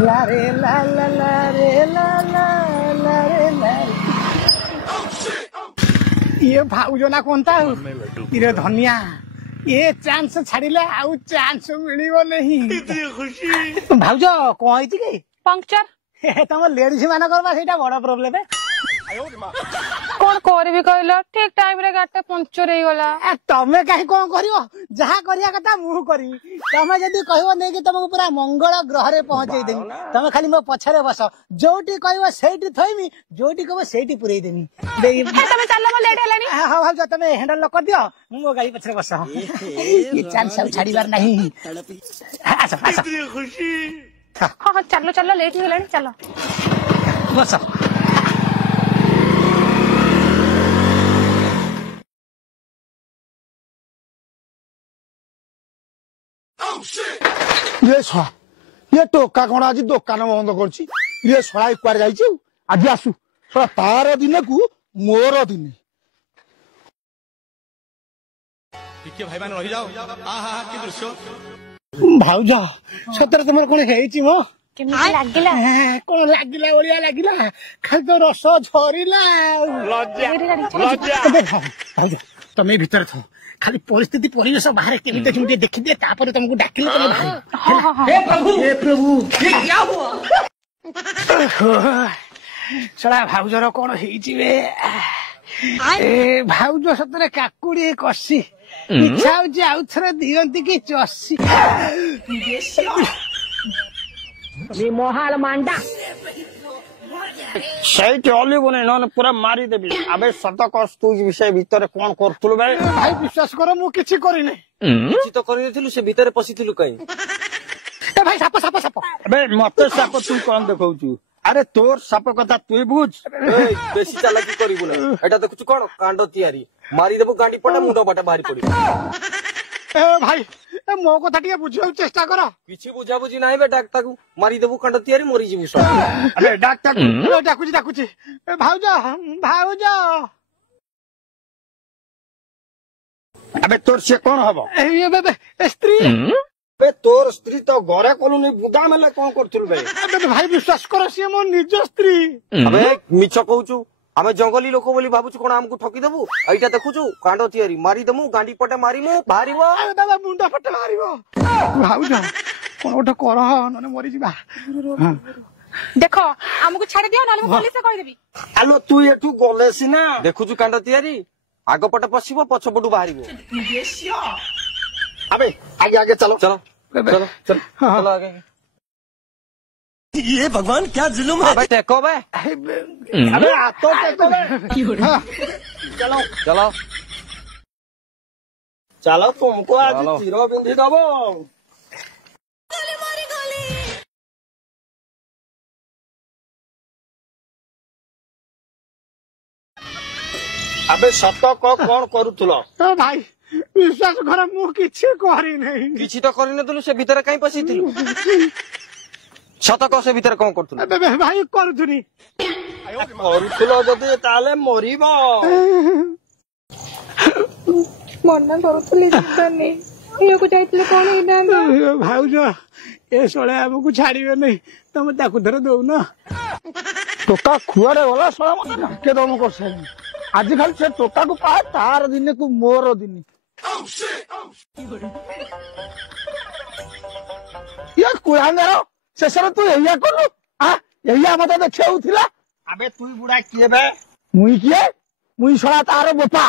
ला रे ला ला ला रे ला ला ला रे ला। ये भाउजो ना कोनता इरे धनिया ये चांस छाड़िले आउ चांस मिलिबो नहीं। भाउजो कोन होइति के पंक्चर तम लेडीज मानकर बा सेटा बड़ प्रॉब्लम है। कौन करबी कहला ठीक टाइम रे गाटे पंक्चर हे गला। तमे काहे कोन करियो जहा करिया कथा मु करी। तमे जदी कहबो नै कि तुमको पूरा मंगल ग्रह रे पहुंचै देमी तमे खाली मो पछरे बस जोटी कहबो सेठी थइमी जोटी कहबो सेठी पुरई देमी। तमे चलो म लेट हेलानी। हां भाउजो तमे हैंडल लक कर दियो मो गाड़ी पछरे बस। ये चांस सब छाड़ीबार नहीं। अच्छा अच्छा खुशी। हां चलो चलो लेट हेलानी चलो बस। ये छा ये टोका कौन आज दुकान बंद करछि ये छड़ा कुआर जाइछि आज आसु छड़ा तार दिन को मोर दिन टिके भाई मान रहि जाओ आहा की दृश्य भाउजा सतरे तुमर कोन हेइछि मो केमि लागिला कोन लागिला ओलिया लागिला खाली तो रस झरिला लज्जा भाउजा तमे भीतर थो खाली परिस्थिति परिवेश बाहर केमिते केमिते देखि दे तापर तुमको डाकिले तमे भाई। हे प्रभु ये क्या हुआ सड़ा भाउजर कोन हेइछि बे ए भाउज सतरे काकुडी कसी इच्छा होछि आउ थरे दियंती की चसी नी मोहाल मांडा सही ऑलिव ने न पूरा मारी देबी। अबे सत कस तू विषय भीतर कोन करथुल भाई भाई विश्वास करो मु किछि करि नै किछि तो करि नथिलु से भीतर पसिथिलु कई ए भाई साप साप साप अबे मते साप तू कोन देखौछु अरे तोर साप कथा तू बुझ ए बेसी चालाकी करिबु ना एटा देखछु कोन कांड तयारी मारी देबु गांडी पटा मुंडो पटा बाहरी पड़ी। ए भाई ए मो कथा टिके बुझियो चेष्टा करो किछि बुझा बुझी नाही बे डाक्ता को मारी देबु कांड तयारी मरी जिबु सब। अबे डाक्ता को डाकुची डाकुची ए भाउजा भाउजा अबे तोर से कोन हबो ए बे स्त्री बे तोर स्त्री तो घरे कोनु नै बुदा मेले कोन करथुल बे अबे भाई विश्वास करो से मो निज स्त्री। अबे मिछ कहूछु आमे जंगली लोक बोली भाबुछु कोन हमकु ठकी देबु एटा देखुछु कांड तयारी मारी देमु गांडी पटे मारिमु भारिबो अरे दादा मुंडा फटे मारिबो भाउजा कोन ओटा कर नने मरि जिबा। देखो हमको छाड़ दियो नाले पुलिस से कहि देबी। आलो तू एठू गले सिना देखुछु कांड तयारी आग पटे पसिबो पछ पटू बाहरिबो। अबे आगे आगे चलो चलो चलो चलो चलो आगे। ये भगवान क्या जुल्म है। अबे टेको बे अबे आतो टेको बे चलो चलो चलो तुमको आज तीरो बिंदी दबो। अबे सत को कोन करूथुलो ओ भाई विश्वास कर मु किछि करि नै किछि तो करि नथुलु से भीतर काई पसिथिलु सत को से भीतर कोन करथुलु। अबे भाई करथुनी करूथुलो जदी ताले मरिबो मन्ना करथुली जितने यो को जाइतले कोन इना भाउजो ए सोळे हमकु छाड़िबे नै तुम ताकु धर दउ न टोका खुआरे वाला सोळा के दम करसे आज खाली से टोका को पा तार दिने को मोर दिन ये कुहांगर शेषर तू एया करू आ एया मते देखियो थिला। अबे तू बुढ़ा किए बे मुई किए मुई सोळा तार बोपा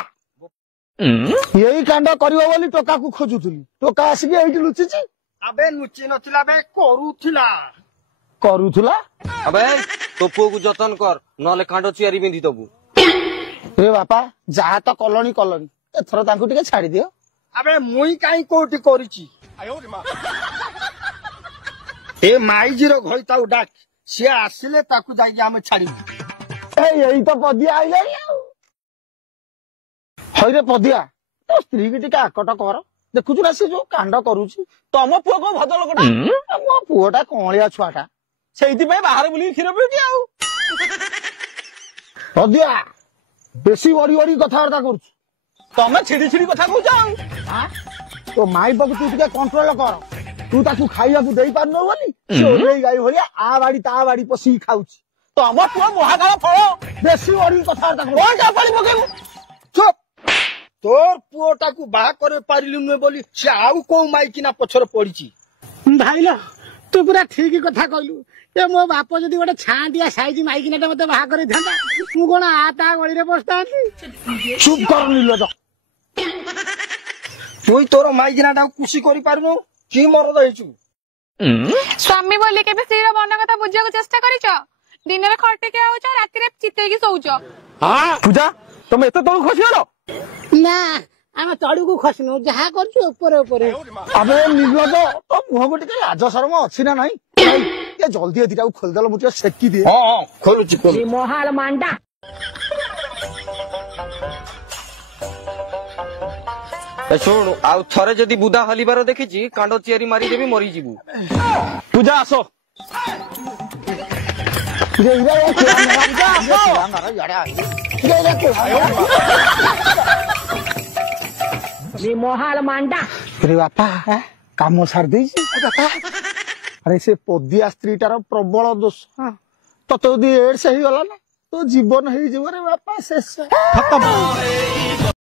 यही कांड करियो बोली टोका को खोजुथुली टोका आसी के एठी लुचिची। अबे नुची नथिला बे करूथिला अबे तो पुओ को जतन कर नले कांड चियारी बिंदी दबु। ए बापा जा तो कलनी कलनी एथर तांकु टिके छाड़ी दियो। अबे मुई काई कोठी करिची ए माईजी रो घइताउ डाक से आसिले ताकु जाई हम छाड़ी ए यही तो पदिया आइले हइरे पदिया तो स्त्री की टिके आकट कर देखुछु ना से जो कांड करूची तम पुओ को भद लोकटा मो पुओटा कोणिया छुआटा सेइति पे बाहर बुली खिर पिउची आउ पदिया बेसी वरी वरी कथावार्ता करूची तमे छिड़ी छिड़ी कथा कहू जाऊ तो माई बाबू तू टिके कंट्रोल कर तू ताकू खाइबाकू देई पारनो बोली चोरे गाई भलिया आ बाड़ी ता बाड़ी पसी खाउची तम पुआ महाकाल फल बेसी ओरी कथार्ता कोन जा पाली मगेबू चुप तोर पुओटाकू बाहा करे पारिलु नुए बोली से आउ को माइकिना पछर पड़ीची भाईलो तू पूरा ठीक कथा कहलु ए मो बाप जदि गोटे छांटिया साइज माइकिनाटा मते बाहा करे थांदा मु कोन आ ता गळी रे बसतांती चुप कर नीलज तुई तोर माइकिनाटा कुसी करि पारनु की मरद हेचु स्वामी बोली के स्त्री मन कथा बुझा चेष्टा कर दिन में खटे के आउछ राति रे चिते की सोउछ हां पूजा तुम एते तो खसियो ना आम तड़ू को खसनु जहा करछु ऊपर ऊपर अबे नीलज तो मुह को टिके लाज शर्म अछि ना नहीं ये जल्दी एदिटा खोल दल मुझे सेकी दे हां खोलुची खोल मोहाल मांडा ଶୁଣୁ ଆଉ ଥରେ ଯଦି ବୁଦା ହଲିବାର ଦେଖିଛି କାଣ୍ଡ ଚିଆରି ମାରିଦେବି ମରିଯିବୁ। ପୂଜା ଆସ मोहाल मांडा रे बापा काम सार देइछि अरे से पदिया स्त्रीटार प्रबल दोष तते यदि एड्स हे गला ना तो जीवन हे जीवन रे बापा शेष खत्म।